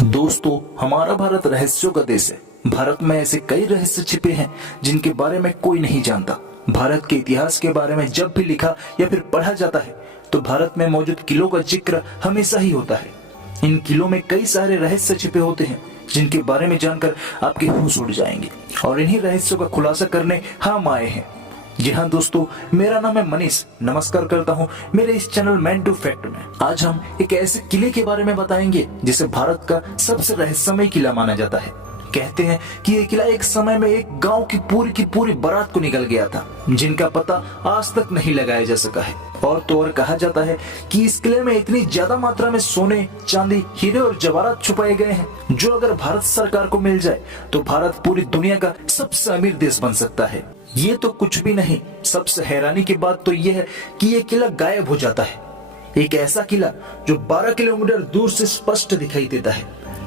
दोस्तों, हमारा भारत रहस्यों का देश है। भारत में ऐसे कई रहस्य छिपे हैं जिनके बारे में कोई नहीं जानता। भारत के इतिहास के बारे में जब भी लिखा या फिर पढ़ा जाता है तो भारत में मौजूद किलों का जिक्र हमेशा ही होता है। इन किलों में कई सारे रहस्य छिपे होते हैं जिनके बारे में जानकर आपके होश उड़ जाएंगे और इन्हीं रहस्यों का खुलासा करने हम आए हैं। जी हाँ दोस्तों, मेरा नाम है मनीष। नमस्कार करता हूँ मेरे इस चैनल मैन टू फैक्ट में। आज हम एक ऐसे किले के बारे में बताएंगे जिसे भारत का सबसे रहस्यमय किला माना जाता है। कहते हैं कि ये किला एक समय में एक गांव की पूरी बारात को निकल गया था, जिनका पता आज तक नहीं लगाया जा सका है। और तो और कहा जाता है कि इस किले में इतनी ज्यादा मात्रा में सोने, चांदी, हीरे और जवाहरात छुपाए गए हैं जो अगर भारत सरकार को मिल जाए तो भारत पूरी दुनिया का सबसे अमीर देश बन सकता है। ये तो कुछ भी नहीं, सबसे हैरानी की बात तो यह है कि ये किला गायब हो जाता है। एक ऐसा किला जो 12 किलोमीटर दूर से स्पष्ट दिखाई देता है,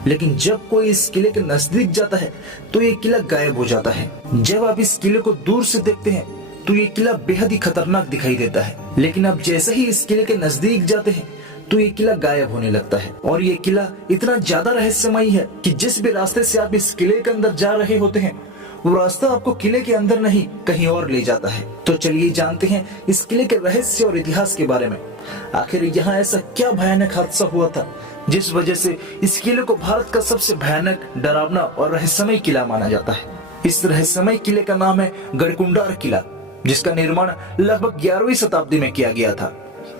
लेकिन जब कोई इस किले के नजदीक जाता है तो ये किला गायब हो जाता है। जब आप इस किले को दूर से देखते हैं तो ये किला बेहद ही खतरनाक दिखाई देता है, लेकिन अब जैसे ही इस किले के नजदीक जाते हैं तो ये किला गायब होने लगता है। और ये किला इतना ज्यादा रहस्यमयी है कि जिस भी रास्ते से आप इस किले के अंदर जा रहे होते हैं वो रास्ता आपको किले के अंदर नहीं कहीं और ले जाता है। तो चलिए जानते हैं इस किले के रहस्य और इतिहास के बारे में। आखिर यहाँ ऐसा क्या भयानक हादसा हुआ था जिस वजह से इस किले को भारत का सबसे भयानक, डरावना और रहस्यमय किला माना जाता है। इस रहस्यमय किले का नाम है गढ़कुंडार किला, जिसका निर्माण लगभग 11वीं शताब्दी में किया गया था।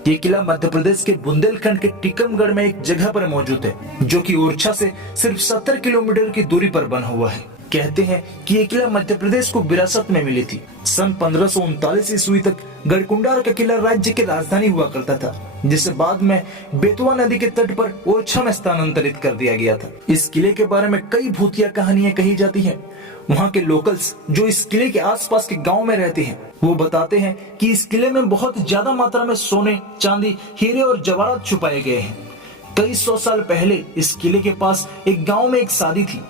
ये किला मध्य प्रदेश के बुंदेलखंड के टीकमगढ़ में एक जगह पर मौजूद है, जो कि ओरछा से सिर्फ 70 किलोमीटर की दूरी पर बना हुआ है। कहते हैं कि ये किला मध्य प्रदेश को विरासत में मिली थी। सन 1539 ईस्वी तक गढ़कुंडार का किला राज्य की राजधानी हुआ करता था, जिसे बाद में बेतवा नदी के तट पर ओरछा में स्थानांतरित कर दिया गया था। इस किले के बारे में कई भूतिया कहानियां कही जाती हैं। वहाँ के लोकल्स जो इस किले के आसपास के गांव में रहते हैं वो बताते हैं कि इस किले में बहुत ज्यादा मात्रा में सोने, चांदी, हीरे और जवाहरात छुपाए गए हैं। कई 100 साल पहले इस किले के पास एक गाँव में एक शादी थी।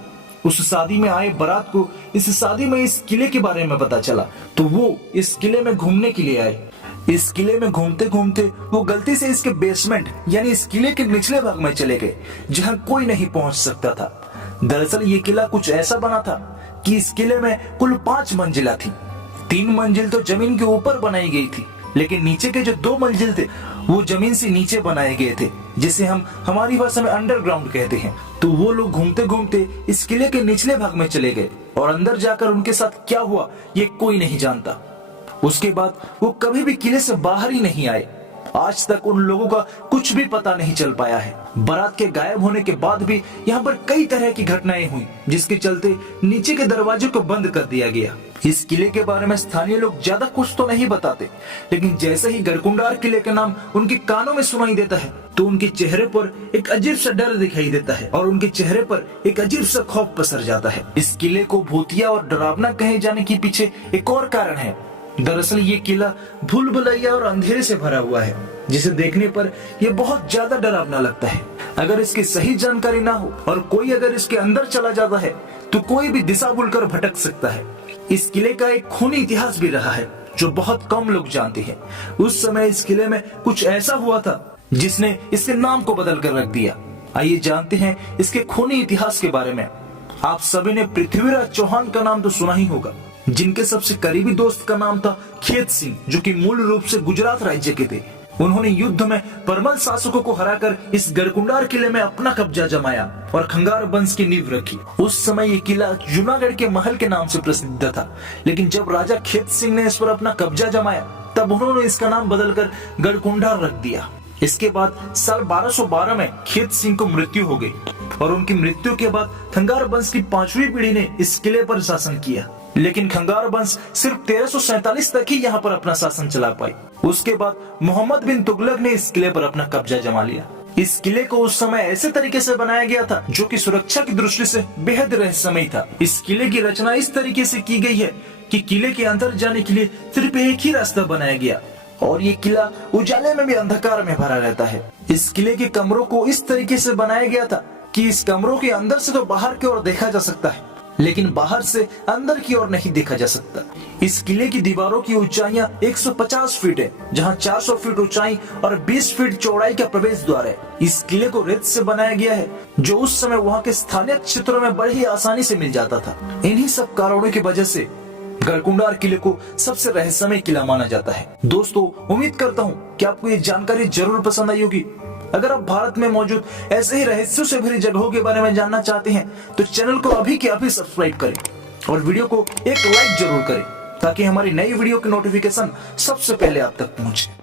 उस शादी में आए बारात को इस शादी में इस किले के बारे में पता चला तो वो इस किले में घूमने के लिए आए। इस किले में घूमते घूमते वो गलती से इसके बेसमेंट यानी इस किले के निचले भाग में चले गए, जहां कोई नहीं पहुंच सकता था। दरअसल ये किला कुछ ऐसा बना था कि इस किले में कुल 5 मंजिला थी। 3 मंजिल तो जमीन के ऊपर बनाई गई थी, लेकिन नीचे के जो 2 मंजिल थे वो जमीन से नीचे बनाए गए थे, जिसे हम हमारी भाषा में अंडरग्राउंड कहते हैं। तो वो लोग घूमते घूमते इस किले के निचले भाग में चले गए और अंदर जाकर उनके साथ क्या हुआ ये कोई नहीं जानता। उसके बाद वो कभी भी किले से बाहर ही नहीं आए। आज तक उन लोगों का कुछ भी पता नहीं चल पाया है। बारात के गायब होने के बाद भी यहाँ पर कई तरह की घटनाएं हुई, जिसके चलते नीचे के दरवाजे को बंद कर दिया गया। इस किले के बारे में स्थानीय लोग ज्यादा कुछ तो नहीं बताते, लेकिन जैसे ही गढ़कुंडार किले का नाम उनके कानों में सुनाई देता है तो उनके चेहरे पर एक अजीब सा डर दिखाई देता है और उनके चेहरे पर एक अजीब सा खौफ पसर जाता है। इस किले को भूतिया और डरावना कहे जाने के पीछे एक और कारण है। दरअसल ये किला भूल भुलैया और अंधेरे से भरा हुआ है, जिसे देखने पर यह बहुत ज्यादा डरावना लगता है। अगर इसकी सही जानकारी ना हो और कोई अगर इसके अंदर चला जाता है तो कोई भी दिशा भूलकर भटक सकता है। इस किले का एक खूनी इतिहास भी रहा है जो बहुत कम लोग जानते हैं। उस समय इस किले में कुछ ऐसा हुआ था जिसने इसके नाम को बदल कर रख दिया। आइए जानते हैं इसके खूनी इतिहास के बारे में। आप सभी ने पृथ्वीराज चौहान का नाम तो सुना ही होगा, जिनके सबसे करीबी दोस्त का नाम था खेत सिंह, जो कि मूल रूप से गुजरात राज्य के थे। उन्होंने युद्ध में परमल शासकों को हराकर इस गढ़कुंडार किले में अपना कब्जा जमाया और खंगार वंश की नींव रखी। उस समय ये किला जूनागढ़ के महल के नाम से प्रसिद्ध था, लेकिन जब राजा खेत सिंह ने इस पर अपना कब्जा जमाया तब उन्होंने इसका नाम बदलकर गढ़कुंडार रख दिया। इसके बाद साल 1212 में खेत सिंह को मृत्यु हो गई और उनकी मृत्यु के बाद खंगार वंश की 5वीं पीढ़ी ने इस किले पर शासन किया, लेकिन खंगार वंश सिर्फ 1347 तक ही यहाँ पर अपना शासन चला पाई। उसके बाद मोहम्मद बिन तुगलक ने इस किले पर अपना कब्जा जमा लिया। इस किले को उस समय ऐसे तरीके से बनाया गया था जो कि सुरक्षा की दृष्टि से बेहद रहस्यमय था। इस किले की रचना इस तरीके से की गई है कि किले के अंदर जाने के लिए सिर्फ एक ही रास्ता बनाया गया और ये किला उजाले में भी अंधकार में भरा रहता है। इस किले के कमरों को इस तरीके से बनाया गया था कि इस कमरों के अंदर से तो बाहर की ओर देखा जा सकता है, लेकिन बाहर से अंदर की ओर नहीं देखा जा सकता। इस किले की दीवारों की ऊंचाइयां 150 फीट है, जहां 400 फीट ऊंचाई और 20 फीट चौड़ाई का प्रवेश द्वार है। इस किले को रेत से बनाया गया है, जो उस समय वहां के स्थानीय क्षेत्रों में बड़ी ही आसानी से मिल जाता था। इन्हीं सब कारणों की वजह से गढ़कुंडार किले को सबसे रहस्यमय किला माना जाता है। दोस्तों, उम्मीद करता हूँ कि आपको ये जानकारी जरूर पसंद आई होगी। अगर आप भारत में मौजूद ऐसे ही रहस्यों से भरी जगहों के बारे में जानना चाहते हैं तो चैनल को अभी के अभी सब्सक्राइब करें और वीडियो को एक लाइक जरूर करें, ताकि हमारी नई वीडियो की नोटिफिकेशन सबसे पहले आप तक पहुंचे।